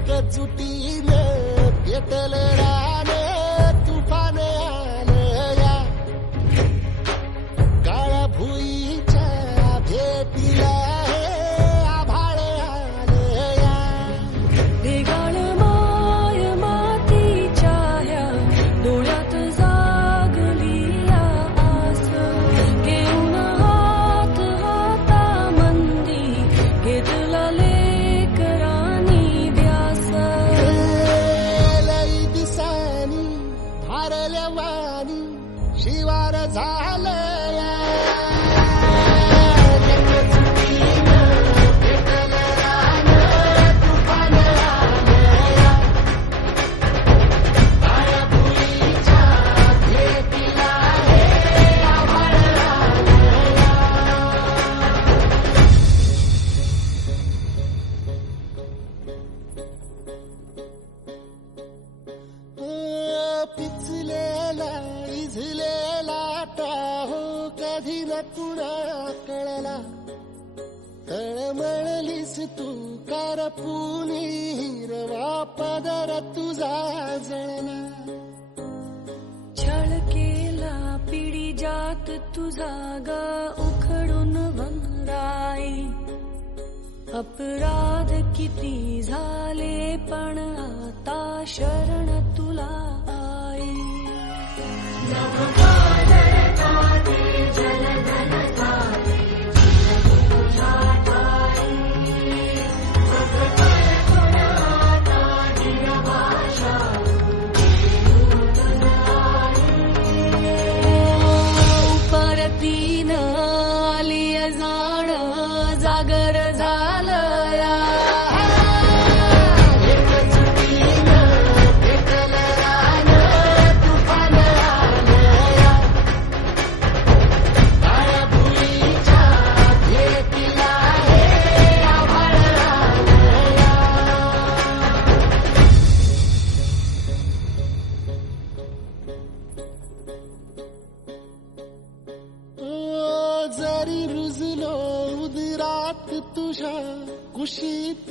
एकजुटीने पेटले राने तुफान आलं या काळ्या भुईच्या भेटीला हे आभाळ आलं या ढेगाळ माय मातीच्या ह्या डोळ्यात जागली या आस घेऊन हात हातामंदी घेतला लेकरांनी ध्यास लई दिसानी भारल्या वाणी शिवार झालं या पिचलेला इझलेला टाहो कधी न कुणा कळला तळमळलीस तू करपुनी हिरवा पदर तुझा जळला छळ केला पिढी जात तुझा ग उखडून वनराई अपराध किती झाले पण आता शरण तुला आई परतीन आली जाण जागर झालं या जरी रुजलो उदरात तुझ्या कुशीत